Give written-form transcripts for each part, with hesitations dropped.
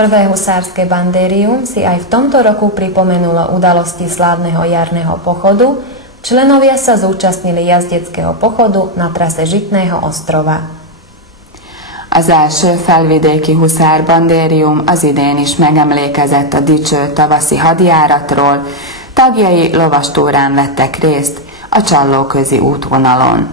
Prvé husárske bandérium si aj v tomto roku pripomenulo udalosti slávneho jarného pochodu. Členovia sa zúčastnili jazdeckého pochodu na trase Žitného ostrova. Az első felvidéki huszárbandérium az idén is megemlékezett a dicső tavaszi hadjáratról, tagjai lovastúrán vettek részt a Csallóközi útvonalon.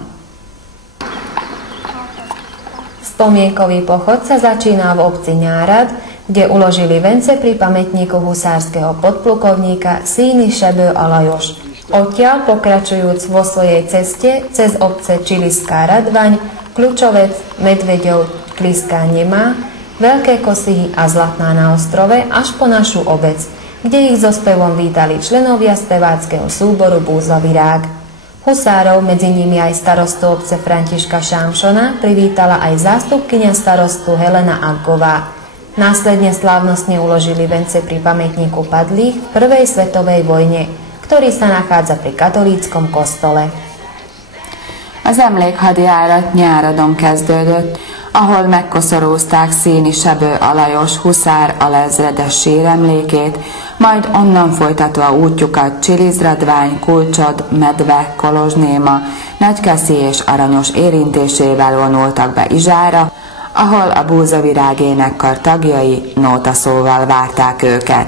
Spomienkový pochod sa začína v obci Ňárad, kde uložili vence pri pamätníku husárskeho podplukovníka Színi Sebő Alajos. Odtiaľ, pokračujúc vo svojej ceste cez obce Čiliská Radvaň, Kľučovec, Medveďov, Kliská Nemá, Veľké Kosihy a Zlatná na ostrove až po našu obec, kde ich so spevom vítali členovia speváckeho súboru Búzový rák. Husárov, medzi nimi aj starostu obce Františka Šámšona, privítala aj zástupkyňa starostu Helena Aggová. Následne slávnostne uložili vence pri pamätníku padlých v prvej svetovej vojne, ktorý sa nachádza pri katolíckom kostole. Az emlékhadjárat Nyáradon kezdődött, ahol megkoszorúzták Színi Sebő Alajos huszár alezredes síremlékét, majd onnan folytatva útjukat Csilizradvány, Kulcsod, Medve, Kolozsnéma, Nagykeszi és Aranyos érintésével vonultak be Izsára, ahol a Búzavirág énekkar tagjai nótaszóval várták őket.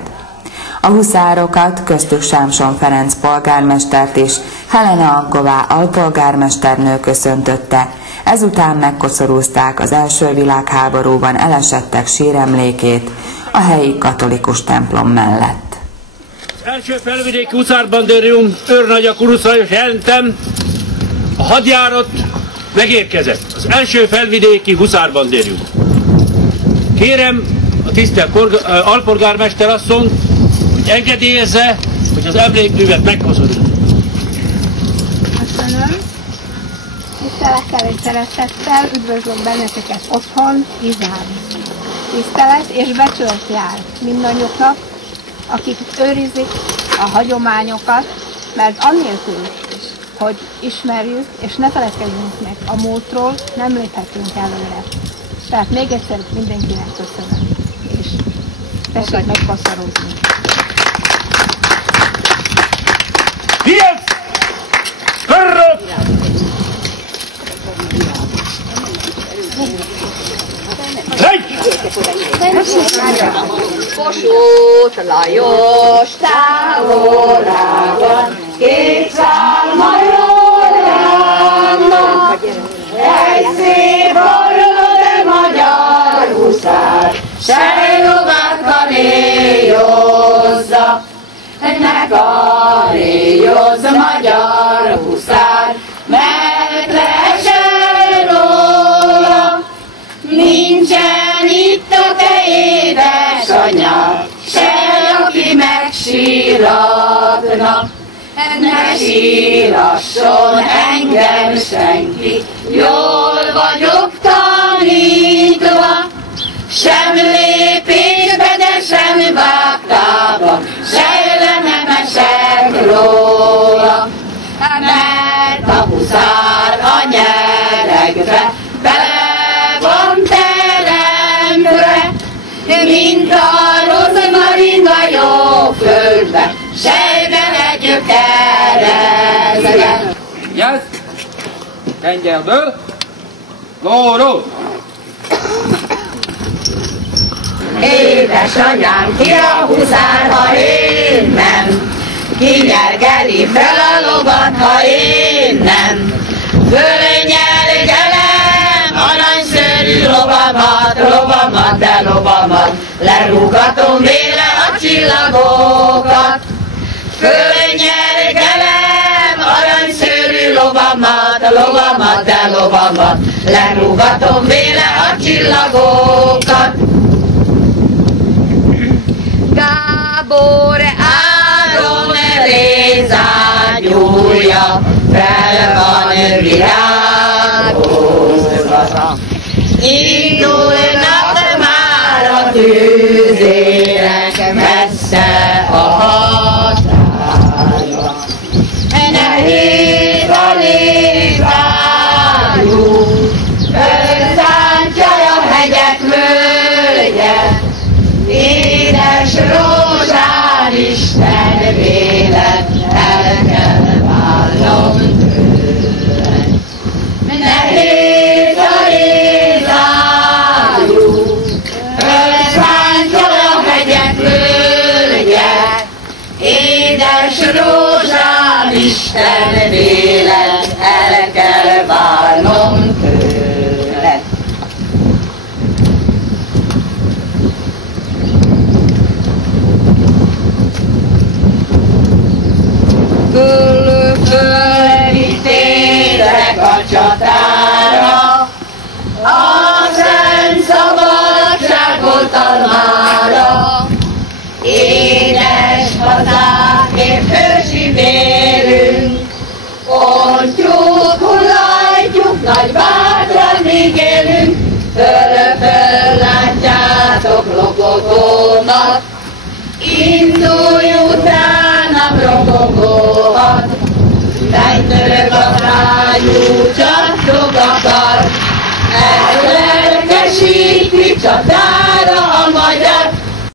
A huszárokat, köztük Sámson Ferenc polgármestert is, Helena Aggová alpolgármesternő köszöntötte, ezután megkoszorúzták az első világháborúban elesettek síremlékét a helyi katolikus templom mellett. Az első felvidéki huszárbandérium őrnagya Kuruc Lajos jelentem, a hadjárat megérkezett. Az első felvidéki huszárbandérium. Kérem a tisztelt alpolgármester asszonyt, hogy engedélyezze, hogy az emlékművet megkoszorúzzuk. Köszönöm. Tisztelettel és szeretettel üdvözlök benneteket otthon, Izán. Tisztelet és becsület jár mindannyiuknak, akik őrizik a hagyományokat, mert annélkül, hogy ismerjük és ne feledkezzünk meg a múltról, nem léphetünk előre. Tehát még egyszer mindenkinek köszönöm, és tessék megkoszorúzni. Hiet! Körrök! Kossuth Lajos táborában 200 major járnak, egy szép arra de magyar huszár, sejlovát kanélyozza, ne kanélyozza magyar huszár, mert lesen róla, nincsen itt a te édesanyád, se aki megsíratna. Ne sírasson engem senki, jól vagyok tanítva, sem lépésbe, de sem vágtába, se nem esek róla, mert a huszár a nyeregbe bele van teremtve, mint a rozmarin a jó földbe, sejbe legyökerezve. Vigyázz! Tengyelből! Lóró! Édesanyám, ki a huszár, ha én nem? Ki nyergeli fel a lovat, ha én nem? Fölnyergelem aranyszőrű lovamat, lovamat, de lovamat, lerúgatom véle a csillagokat. Fölnyergelem aranyszőrű lovamat, lovamat, de lovamat, lerúgatom véle a csillagokat. Gábor áron rézágyúja, fel van virágozva. Indulnak már a tűzérek messze a határba. Nehéz a lépágyú, fölszántja a hegyek völgyet, Isten vélet, el kell válnom tőled. Fölvitélek a csatára, a szent szabadságot almára. Édes hazánkért hősi vérünk, ontjuk, hullajtjuk, nagy bátran míg élünk. Föl látjátok lobogómat, indulj utána rogogómat. Lejtörög a rájú csattog akar, ellerkesíti csatát.